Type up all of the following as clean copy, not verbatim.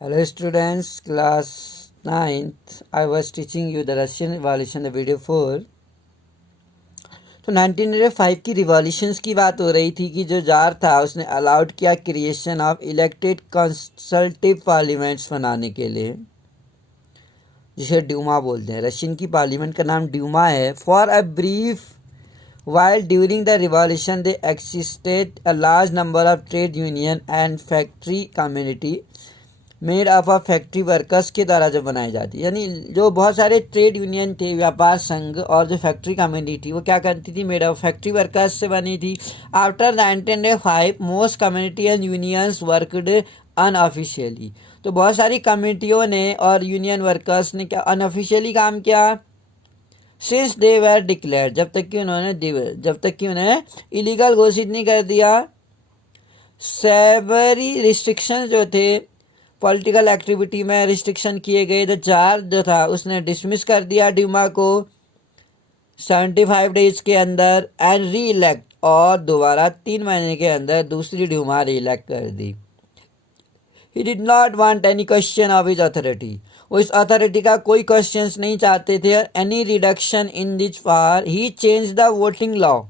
Hello students, class 9th. I was teaching you the Russian revolution, the video 4. तो 1905 की revolutions की बात हो रही थी कि जो जार था उसने अलाउड किया क्रिएशन ऑफ इलेक्टेड कंसल्टिव पार्लियामेंट्स बनाने के लिए, जिसे ड्यूमा बोलते हैं। रशियन की पार्लियामेंट का नाम ड्यूमा है। For a brief while during the revolution there existed a large number of trade union and factory community made up of factory workers के द्वारा जो बनाई जाती है, यानी जो बहुत सारे ट्रेड यूनियन थे, व्यापार संघ और जो फैक्ट्री कम्युनिटी थी वो क्या करती थी, मेड अप फैक्ट्री वर्कर्स से बनी थी। After 1905 most community and unions worked unofficially. तो बहुत सारी कम्युनिटियों ने और यूनियन वर्कर्स ने क्या अनऑफिशियली काम किया। सिंस दे वर डिक्लेयर, जब तक कि उन्हें इलीगल घोषित नहीं कर दिया। सेवरी रिस्ट्रिक्शन जो थे पॉलिटिकल एक्टिविटी में रिस्ट्रिक्शन किए गए। द जार जो था उसने डिसमिस कर दिया ड्यूमा को 75 डेज के अंदर एंड री इलेक्ट, और दोबारा 3 महीने के अंदर दूसरी ड्यूमा री इलेक्ट कर दी। He did not want any question of his authority, वो इस अथॉरिटी का कोई क्वेश्चन नहीं चाहते थे। Any reduction in this power he change the voting law,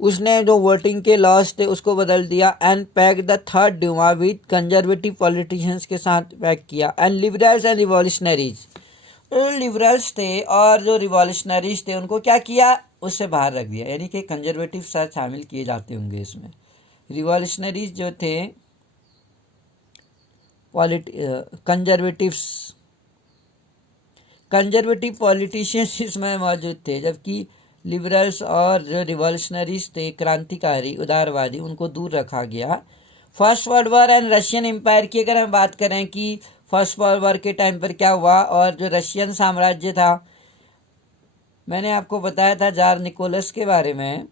उसने जो वोटिंग के लॉज थे उसको बदल दिया। And pack the third Duma with conservative politicians के साथ पैक किया। And liberals and revolutionaries, liberals थे और जो रिवॉल्यूशनरीज थे उनको क्या किया, उससे बाहर रख दिया, यानी कि कंजर्वेटिव साथ शामिल किए जाते होंगे इसमें। रिवॉल्यूशनरीज जो थे कंजर्वेटिव पॉलिटिशियंस इसमें मौजूद थे, जबकि लिबरल्स और जो रिवॉल्यूशनरीज थे क्रांतिकारी उदारवादी उनको दूर रखा गया। First world war and Russian empire की अगर हम बात करें कि फर्स्ट वर्ल्ड वॉर के टाइम पर क्या हुआ और जो रशियन साम्राज्य था, मैंने आपको बताया था जार निकोलस के बारे में।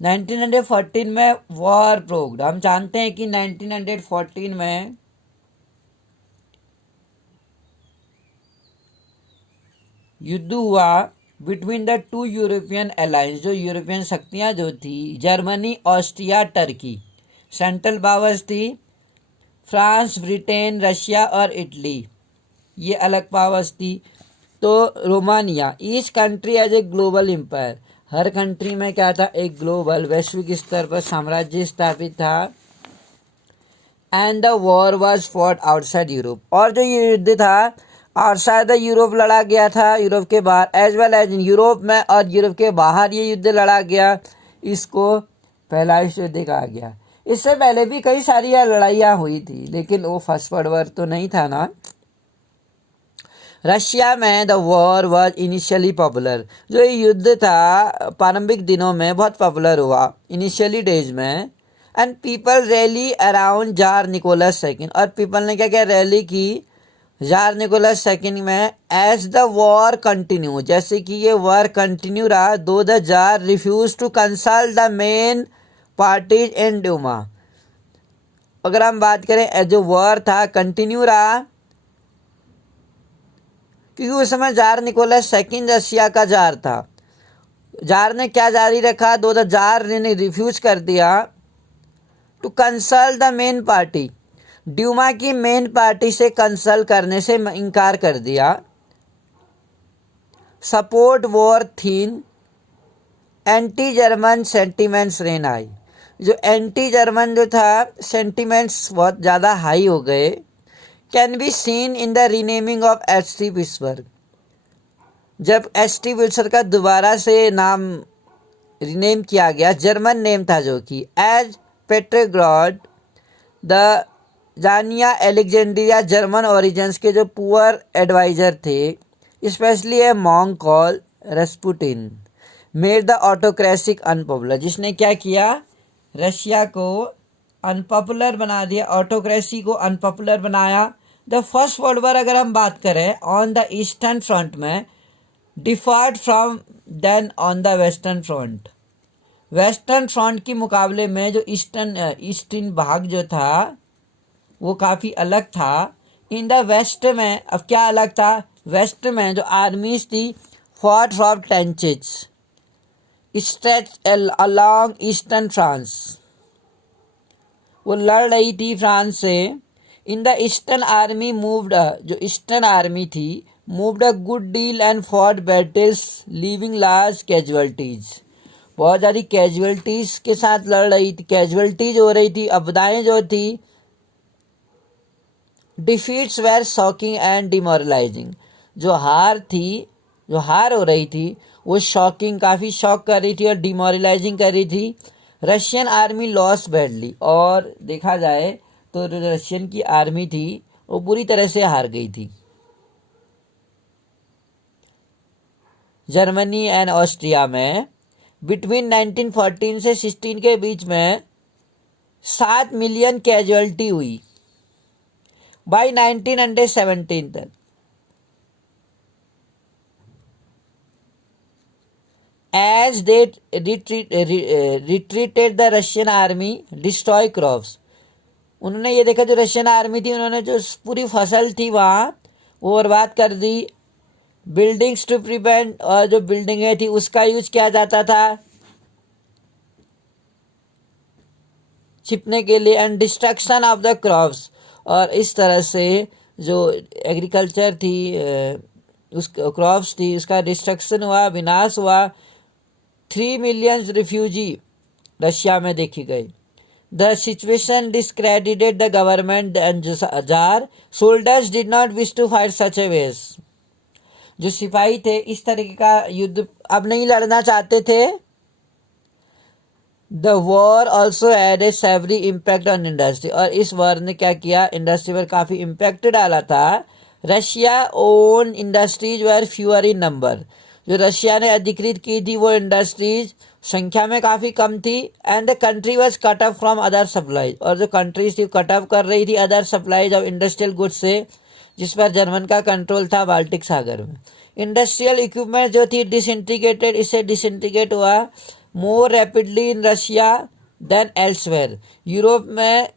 1914 में वॉर प्रोग्ड, हम जानते हैं कि 1914 में युद्ध हुआ between the two European alliance, जो यूरोपियन शक्तियां जो थी Germany, Austria, Turkey. Central powers थी फ्रांस, ब्रिटेन, रशिया और इटली, ये अलग पावर्स थी। तो Romania, each country as a global empire, हर कंट्री में क्या था, एक ग्लोबल वैश्विक स्तर पर साम्राज्य स्थापित था। And the war was fought outside Europe, और जो ये युद्ध था आउटसाइड द यूरोप लड़ा गया था, यूरोप के बाहर, as well as in Europe में और यूरोप के बाहर ये युद्ध लड़ा गया। इसको पहला विश्व युद्ध कहा गया। इससे पहले भी कई सारी लड़ाइयाँ हुई थी, लेकिन वो फर्स्ट वर्ल्ड वॉर तो नहीं था ना। रशिया में the war was initially popular, जो ये युद्ध था प्रारंभिक दिनों में बहुत पॉपुलर हुआ, इनिशियली डेज में। And people rally around tsar Nicholas second, और पीपल ने क्या क्या रैली की जार निकोलस सेकेंड में। एज द वॉर कंटिन्यू, जैसे कि ये वॉर कंटिन्यू रहा, though the tsar refuse to consult the main parties in Duma. अगर हम बात करें जो वॉर था कंटिन्यू रहा, क्योंकि उस समय जार निकोलस सेकेंड रशिया का जार था। जार ने क्या जारी रखा, दो द जार ने रिफ्यूज कर दिया to consult the main party, Duma की मेन पार्टी से कंसल्ट करने से इनकार कर दिया। Support war thin, anti German sentiments ran high, जो एंटी जर्मन जो था सेंटिमेंट्स बहुत ज़्यादा हाई हो गए। Can be seen in the renaming of H T. Bisburg, जब एच.टी. बिस्बर्ग का दोबारा से नाम रीनेम किया गया, जर्मन नेम था जो कि as Petrograd, the Tsarina Alexandria German origins के जो पुअर एडवाइजर थे, specially a monk call Rasputin, made the autocracy unpopular, जिसने क्या किया, रशिया को अनपॉपुलर बना दिया, ऑटोक्रेसी को अनपॉपुलर बनाया। द फर्स्ट वर्ल्ड वॉर अगर हम बात करें ऑन द ईस्टर्न फ्रंट में differed from then on the western front, western front के मुकाबले में जो ईस्टर्न भाग जो था वो काफ़ी अलग था। इन द वेस्ट में अब क्या अलग था, वेस्ट में जो आर्मीज थी fought from tranches stretch along eastern France, वो लड़ रही थी फ्रांस से in the eastern army moved, जो ईस्टर्न आर्मी थी, moved a good deal and fought battles leaving large casualties, बहुत ज़्यादा कैजुअलिटीज के साथ लड़ रही थी, कैजुअलिटीज हो रही थी, आपदाएं जो थी। Defeats were shocking and demoralising, जो हार हो रही थी वो शॉकिंग, काफ़ी शॉक कर रही थी और डिमोरलाइजिंग कर रही थी। रशियन आर्मी लॉस बैडली, और देखा जाए तो रशियन की आर्मी थी वो बुरी तरह से हार गई थी। जर्मनी एंड ऑस्ट्रिया में बिटवीन 1914 से 16 के बीच में 7 मिलियन कैजुअलिटी हुई। बाई 1917 तक as they retreated the Russian army destroy crops, उन्होंने ये देखा जो रशियन आर्मी थी उन्होंने जो पूरी फसल थी वहाँ वो बर्बाद कर दी। बिल्डिंग्स टू प्रिवेंट, और जो बिल्डिंगें थी उसका यूज किया जाता था छिपने के लिए। And destruction of the crops, और इस तरह से जो एग्रीकल्चर थी उस क्रॉप्स थी उसका डिस्ट्रक्शन हुआ, विनाश हुआ। 3 मिलियन रिफ्यूजी रशिया में देखी गई। The situation discredited the government and tsar soldiers did not wish to fight such a ways, जो सिपाही थे इस तरीके का युद्ध अब नहीं लड़ना चाहते थे। The war also had a severe impact on industry, और इस वॉर ने क्या किया, इंडस्ट्री पर काफ़ी इम्पैक्ट डाला था। रशिया ओन इंडस्ट्रीज वर फ्यूअर इन नंबर, जो रशिया ने अधिकृत की थी वो इंडस्ट्रीज संख्या में काफ़ी कम थी। And the country was cut off from other supplies, और जो कंट्रीज थी कट ऑफ कर रही थी other supplies of industrial goods से, जिस पर जर्मन का कंट्रोल था बाल्टिक सागर में। इंडस्ट्रियल इक्विपमेंट जो थी डिसइंटीग्रेटेड, इससे डिसइंटीग्रेट हुआ more rapidly in Russia than elsewhere, Europe में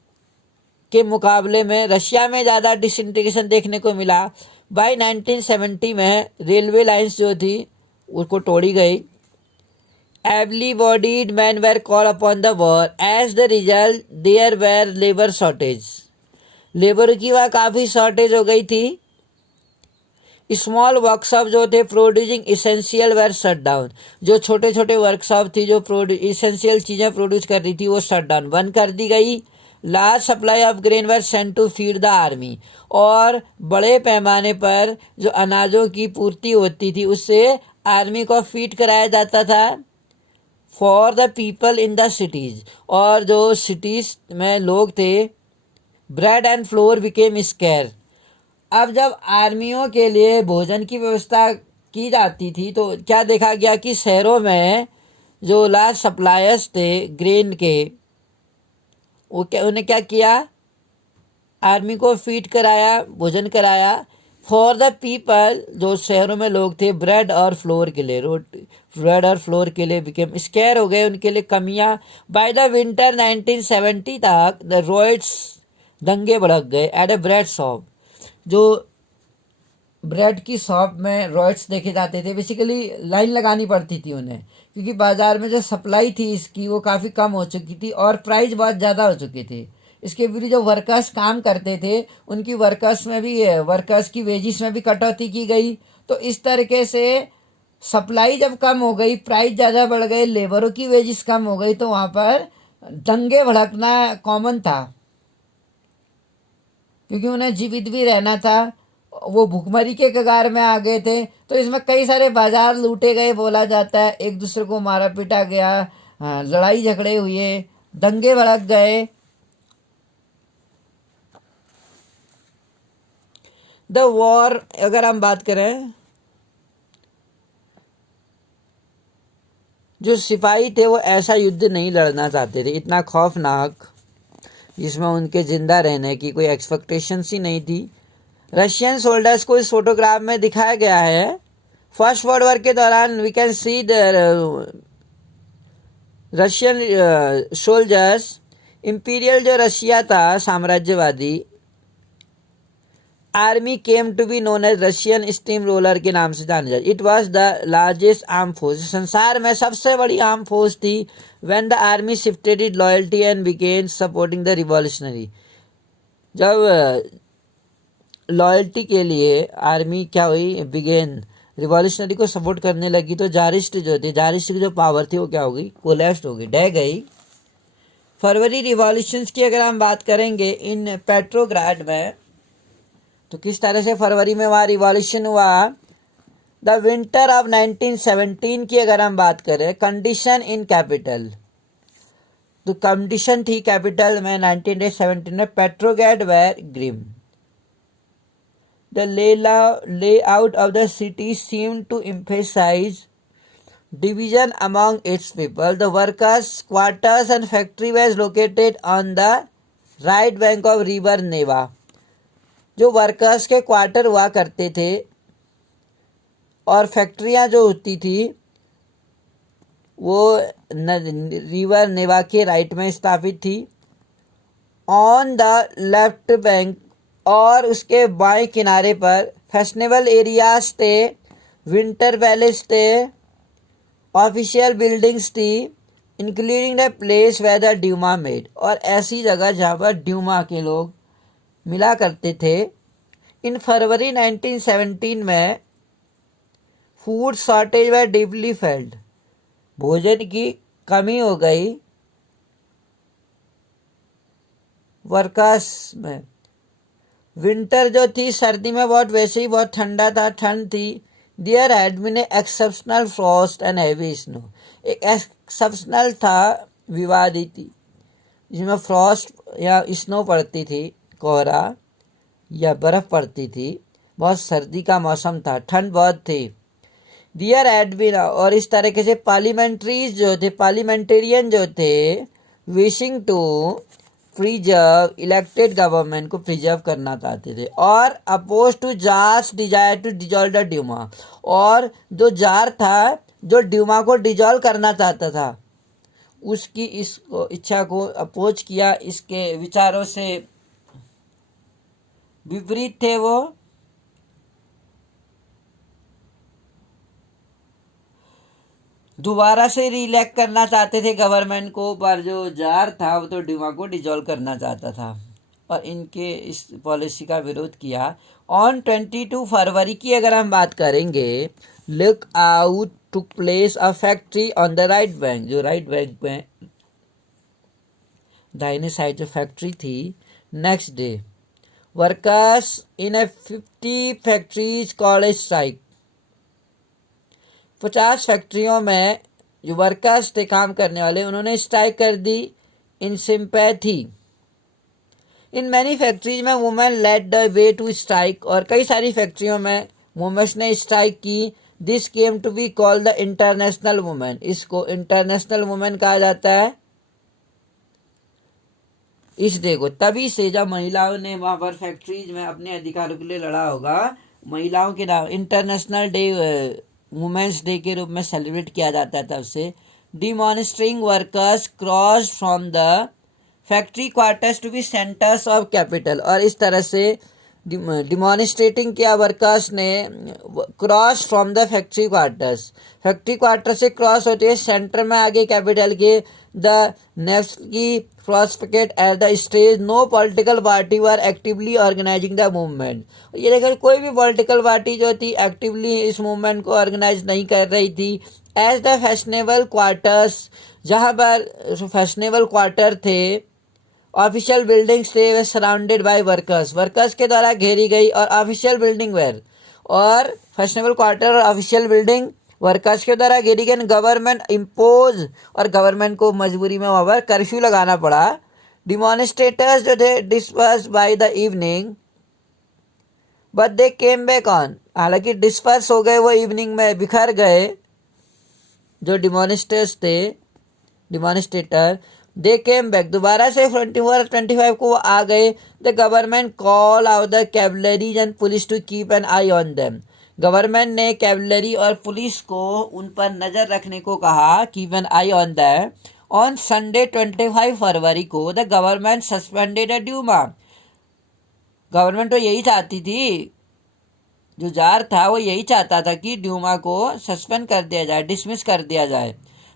के मुकाबले में रशिया में ज़्यादा डिसइंटीग्रेशन देखने को मिला। बाय 1970 में रेलवे लाइंस जो थी उसको तोड़ी गई। Able bodied man were call upon the war, as the result there were labour shortage, labour की वह काफ़ी शॉर्टेज हो गई थी। स्मॉल वर्कशॉप जो थे producing essential were shut down, जो छोटे छोटे वर्कशॉप थी जो इसेंशियल चीज़ें प्रोड्यूस कर रही थी वो शट डाउन बंद कर दी गई। Large supply of grain were sent to feed the army, और बड़े पैमाने पर जो अनाजों की पूर्ति होती थी उससे आर्मी को फीड कराया जाता था। For the people in the cities, और जो सिटीज़ में लोग थे bread and floor became square, अब जब आर्मियों के लिए भोजन की व्यवस्था की जाती थी तो क्या देखा गया कि शहरों में जो लार्ज सप्लायर्स थे ग्रेन के वो उन्हें क्या किया, आर्मी को फीड कराया, भोजन कराया। फॉर द पीपल, जो शहरों में लोग थे ब्रेड और फ्लोर के लिए, ब्रेड और फ्लोर के लिए बिकेम स्केयर हो गए, उनके लिए कमियां। बाय द विंटर 1970 तक द रॉयट्स, दंगे भड़क गए एट ए ब्रेड शॉप, जो ब्रेड की शॉप में रॉयट्स देखे जाते थे। बेसिकली लाइन लगानी पड़ती थी उन्हें, क्योंकि बाज़ार में जो सप्लाई थी इसकी वो काफ़ी कम हो चुकी थी और प्राइस बहुत ज़्यादा हो चुकी थी। इसके विरुद्ध जो वर्कर्स काम करते थे उनकी वर्कर्स की वेजिस में भी कटौती की गई। तो इस तरीके से सप्लाई जब कम हो गई, प्राइस ज़्यादा बढ़ गए, लेबरों की वेजिस कम हो गई, तो वहाँ पर दंगे भड़कना कॉमन था, क्योंकि उन्हें जीवित भी रहना था। वो भुखमरी के कगार में आ गए थे। तो इसमें कई सारे बाजार लूटे गए बोला जाता है, एक दूसरे को मारा पीटा गया, लड़ाई झगड़े हुए, दंगे भड़क गए। द वॉर, अगर हम बात करें, जो सिपाही थे वो ऐसा युद्ध नहीं लड़ना चाहते थे, इतना खौफनाक, जिसमें उनके जिंदा रहने की कोई एक्सपेक्टेशंस ही नहीं थी। रशियन सोल्जर्स को इस फोटोग्राफ में दिखाया गया है। फर्स्ट वर्ल्ड वॉर के दौरान we can see the Russian soldiers, imperial जो रशिया था साम्राज्यवादी, army came to be known as Russian steam roller के नाम से जाना जाता। It was the largest arm force, संसार में सबसे बड़ी आर्म फोर्स थी। When the army shifted it loyalty and began supporting the revolutionary, जब लॉयल्टी के लिए आर्मी क्या हुई, बिगेन रिवॉल्यूशनरी को सपोर्ट करने लगी, तो जारिस्ट जो थी, जारिस्ट की जो पावर थी वो क्या हो गई, कोलैप्स हो गई, ढह गई। फरवरी रिवॉल्यूशंस की अगर हम बात करेंगे इन पेट्रोग्राड में, तो किस तरह से फरवरी में वहाँ रिवॉल्यूशन हुआ। द विंटर ऑफ 1917 की अगर हम बात करें, कंडीशन इन कैपिटल, तो कंडीशन थी कैपिटल में 1917 में, Petrograd were grim. The layout of the city seemed to emphasize division among its people. The workers' quarters and factory was located on the right bank of river Neva. जो workers के quarter हुआ करते थे और फैक्ट्रियां जो होती थी वो रिवर नेवा के राइट में स्थापित थी। ऑन द लेफ्ट बैंक, और उसके बाएं किनारे पर फैशनेबल एरियाज थे, विंटर पैलेस थे, ऑफिशियल बिल्डिंग्स थी, including the place where the Duma made, और ऐसी जगह जहाँ पर ड्यूमा के लोग मिला करते थे। इन फरवरी 1917 में फूड शॉर्टेज व डीपली फेल्ड, भोजन की कमी हो गई वर्कर्स में। विंटर जो थी, सर्दी में बहुत वैसे ही बहुत ठंडा था, ठंड थी। There had been exceptional frost and heavy snow, एक एक्सेप्शनल था, विवादित थी, जिसमें फ्रॉस्ट या स्नो पड़ती थी, कोहरा या बर्फ़ पड़ती थी, बहुत सर्दी का मौसम था, ठंड बहुत थी। देयर हैड बीन, और इस तरीके से पार्लियामेंट्रीज जो थे, पार्लियामेंटेरियन जो थे, wishing to preserve elected government को प्रिजर्व करना चाहते थे, और oppose to tsar's desire to dissolve the Duma, और जो जार था जो ड्यूमा को डिजॉल्व करना चाहता था उसकी इस इच्छा को अपोज किया, इसके विचारों से विपरीत थे वो। दोबारा से रीइलेक्ट करना चाहते थे गवर्नमेंट को, पर जो जार था वो तो ड्यूमा को डिजॉल्व करना चाहता था, और इनके इस पॉलिसी का विरोध किया। ऑन 22 फरवरी की अगर हम बात करेंगे, look out to place a factory on the right bank, जो राइट बैंक में दाहिने साइड जो फैक्ट्री थी। Next day workers in a 50 factories called a strike, 50 फैक्ट्रियों में जो वर्कर्स थे काम करने वाले, उन्होंने स्ट्राइक कर दी in sympathy. In many factories में women led the way to strike, और कई सारी फैक्ट्रियों में वुमेन्स ने स्ट्राइक की। This came to be called the international women, इसको इंटरनेशनल वुमेन कहा जाता है इस डे को। तभी से जब महिलाओं ने वहाँ पर फैक्ट्रीज में अपने अधिकारों के लिए लड़ा होगा, महिलाओं के नाम इंटरनेशनल डे, वुमेन्स डे के रूप में सेलिब्रेट किया जाता है तब से। Demonstrating workers cross from the factory quarters to be centres of capital, और इस तरह से डिमॉन्स्ट्रेटिंग किया वर्कर्स ने, cross from the factory quarters, factory quarter से क्रॉस होते हैं सेंटर में आगे कैपिटल के। The Nevsky prospected at the stage no political party were actively organizing the movement, ये देखकर कोई भी पॉलिटिकल पार्टी जो थी एक्टिवली इस मूवमेंट को ऑर्गेनाइज नहीं कर रही थी। एज द फैशनेबल क्वार्टर्स, जहाँ पर फैशनेबल क्वार्टर थे, ऑफिशियल बिल्डिंग्स थे, वे सराउंडेड बाय वर्कर्स, वर्कर्स के द्वारा घेरी गई, और ऑफिशियल बिल्डिंग वेर, और फैशनेबल क्वार्टर और ऑफिशियल बिल्डिंग वर्कर्स के द्वारा घेरी गई। गवर्नमेंट इम्पोज, और गवर्नमेंट को मजबूरी में वहाँ पर कर्फ्यू लगाना पड़ा। डिमॉन्स्ट्रेटर्स जो थे disperse bye the evening but they came back on, हालांकि डिस्पर्स हो गए वो इवनिंग में, बिखर गए जो डिमॉन्स्ट्रेटर, दे केम बैक, दोबारा से 24-25 को आ गए। The government call out the cavalries and police to keep an eye on them, government ने कैवलरी और पुलिस को उन पर नज़र रखने को कहा, keep an eye on them. On Sunday 25 फरवरी को the government suspended a Duma, government तो यही चाहती थी, जो जार था वो यही चाहता था कि ड्यूमा को सस्पेंड कर दिया जाए, डिसमिस कर दिया जाए।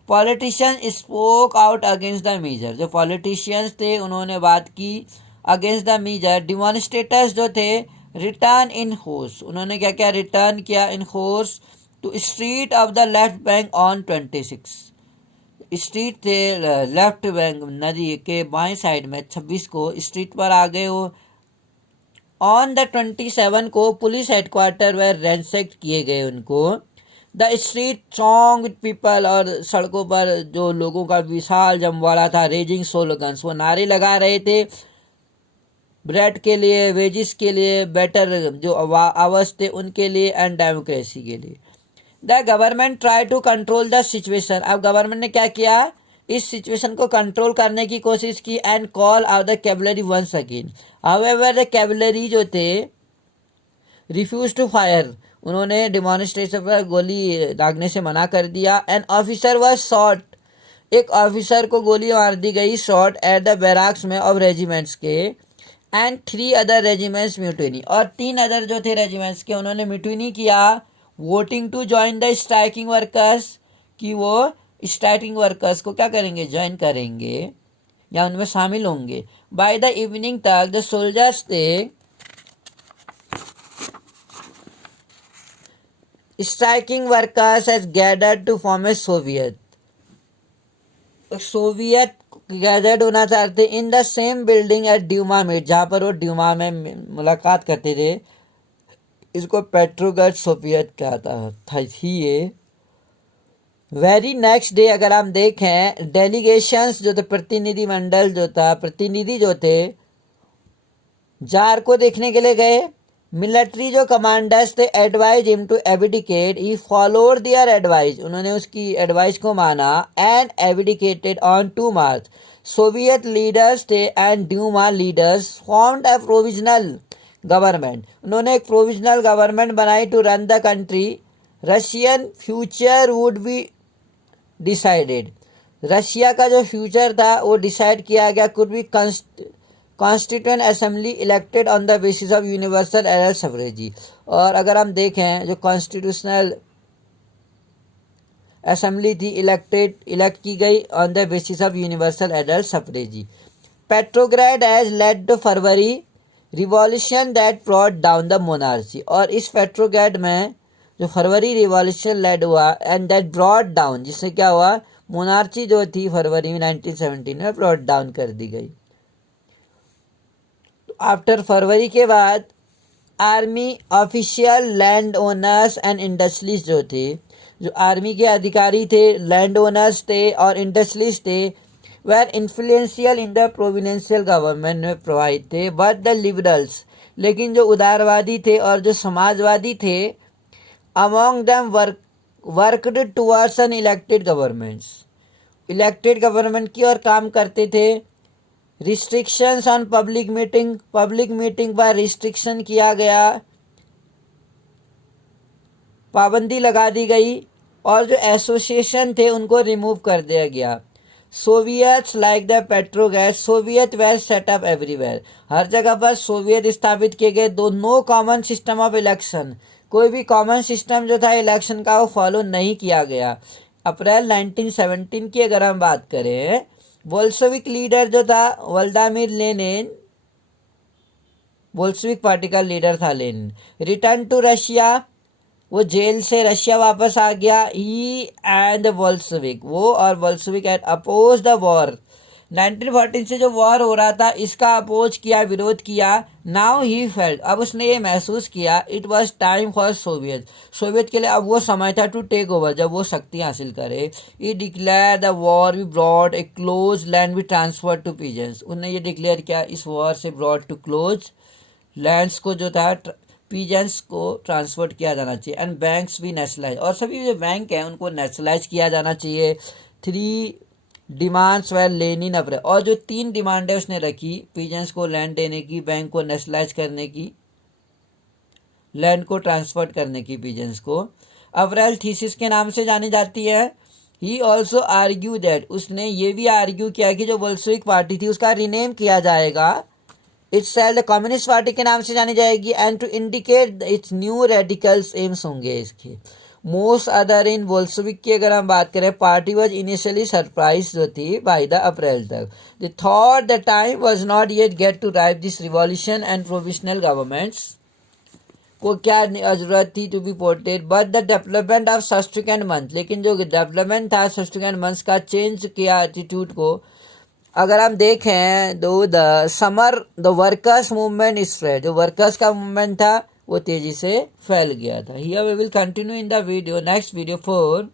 Politician spoke out against the major, जो पॉलिटिशियंस थे उन्होंने बात की अगेंस्ट द मीजर। डिमॉन्स्ट्रेटर्स जो थे रिटर्न इन फोर्स, उन्होंने क्या क्या रिटर्न किया in force to street of the left bank on 26। Street थे लेफ्ट बैंक नदी के बाएं साइड में 26 को स्ट्रीट पर आ गए वो। ऑन द 27 को पुलिस हेडक्वार्टर में रैंसेक्ट किए गए उनको। The street song with people, और सड़कों पर जो लोगों का विशाल जमवाड़ा था, रेजिंग स्लोगन्स, वो नारे लगा रहे थे ब्रेड के लिए, वेजिस के लिए, बेटर जो आवर्स थे उनके लिए, एंड डेमोक्रेसी के लिए। The government try to control the situation, अब गवर्नमेंट ने क्या किया, इस सिचुएशन को कंट्रोल करने की कोशिश की, and call out the cavalry once again. However the cavalry जो थे रिफ्यूज टू फायर, उन्होंने डिमॉन्स्ट्रेशन पर गोली दागने से मना कर दिया। एन ऑफिसर वाज शॉट, एक ऑफिसर को गोली मार दी गई शॉट एट द बैराक्स में ऑफ रेजिमेंट्स के। एंड 3 अदर रेजिमेंट्स म्यूटिनी, और 3 अदर जो थे रेजिमेंट्स के उन्होंने म्यूटिनी किया। Voting to join the striking workers, कि वो स्ट्राइकिंग वर्कर्स को क्या करेंगे, ज्वाइन करेंगे या उनमें शामिल होंगे। बाय द इवनिंग तक the soldiers they striking workers has gathered to form a soviet, soviet gathered होना चाहते in the same building at Duma meet, जहाँ पर वो ड्यूमा में मुलाकात करते थे। इसको पेट्रोग्राड सोवियत कहता था ये। वेरी नेक्स्ट डे अगर हम देखें, डेलीगेशंस जो थे, प्रतिनिधि मंडल जो था, प्रतिनिधि जो थे जार को देखने के लिए गए। मिलिट्री जो कमांडर्स थे advise him to abdicate, he followed their advice, उन्होंने उसकी एडवाइस को माना, and abdicated on 2 March. Soviet leaders थे and Duma leaders formed a provisional government, उन्होंने एक प्रोविजनल गवर्नमेंट बनाई to run the country. Russian future would be decided, Russia का जो फ्यूचर था वो डिसाइड किया गया। Could be constituent assembly elected on the basis of universal adult suffrage, और अगर हम देखें जो कॉन्स्टिट्यूशनल असेंबली थी इलेक्ट की गई on the basis of universal adult suffrage. Petrograd has led the February revolution that brought down the monarchy, और इस पेट्रोग्राड में जो फरवरी रिवॉल्यूशन लेड हुआ एंड दैट ब्रॉट डाउन, जिससे क्या हुआ, मोनार्ची जो थी फरवरी में 1917 में ब्रॉट डाउन कर दी गई। आफ्टर फरवरी के बाद army official land owners and industries जो थे, जो आर्मी के अधिकारी थे, लैंड ओनर्स थे और इंडस्ट्रीज थे, were influential in the providential government में प्रभावित थे। बट द लिबरल्स, लेकिन जो उदारवादी थे और जो समाजवादी थे, among them worked towards an elected governments, elected government की ओर काम करते थे। रिस्ट्रिक्शंस ऑन पब्लिक मीटिंग पर रिस्ट्रिक्शन किया गया, पाबंदी लगा दी गई, और जो एसोसिएशन थे उनको रिमूव कर दिया गया। Soviets like the Petrograd, Soviet were set up everywhere, हर जगह पर सोवियत स्थापित किए गए। Though no common system of election, कोई भी कॉमन सिस्टम जो था इलेक्शन का वो फॉलो नहीं किया गया। अप्रैल 1917 की अगर हम बात करें, बोल्शेविक लीडर जो था व्लादिमीर लेनिन, बोल्शेविक पार्टी का लीडर था लेनिन, रिटर्न टू रशिया, वो जेल से रशिया वापस आ गया। ही एंड बोल्शेविक, वो और Bolshevik at oppose the war, 1914 से जो वॉर हो रहा था इसका अपोज किया, विरोध किया। नाउ ही फेल्ट, अब उसने ये महसूस किया, it was time for Soviet, Soviet के लिए अब वो समय था टू टेक ओवर, जब वो शक्ति हासिल करे। He declare the war we broad a close, land we transfer to peasants, उन्होंने ये डिक्लेयर किया इस वॉर से ब्रॉड टू क्लोज, लैंड्स को जो था पीजेंट्स को ट्रांसफर किया जाना चाहिए। एंड बैंक्स भी नेशनलाइज, और सभी जो बैंक हैं उनको नेशनलाइज किया जाना चाहिए। 3 डिमांड्स वर लेनिन अप्रैल, और जो 3 डिमांड है उसने रखी, पीजेंट्स को लैंड देने की, बैंक को नेशनलाइज करने की, लैंड को ट्रांसफर करने की पीजेंट्स को। अप्रैल थीसिस के नाम से जानी जाती है। ही ऑल्सो आर्ग्यू दैट, उसने ये भी आर्ग्यू किया कि जो बोल्शेविक पार्टी थी उसका रिनेम किया जाएगा, इट्सेल्फ कम्युनिस्ट पार्टी के नाम से जानी जाएगी, and to indicate its new radicals aims होंगे इसके। मोस्ट अदर इन बोल्शेविक की अगर हम बात करें, पार्टी वॉज इनिशियली सरप्राइज जो थी बाई द अप्रैल तक, the thought the time was not yet get to drive this revolution and provisional governments को क्या जरूरत थी to be ported, but the development of subsequent month, लेकिन जो development था सब्सिक्वेंट मंथ्स का चेंज किया एटीट्यूड को। अगर हम देखें दो द वर्कर्स मूवमेंट स्प्रेड, जो वर्कर्स का मूवमेंट था वो तेजी से फैल गया था। Here we will continue in the video, next video 4।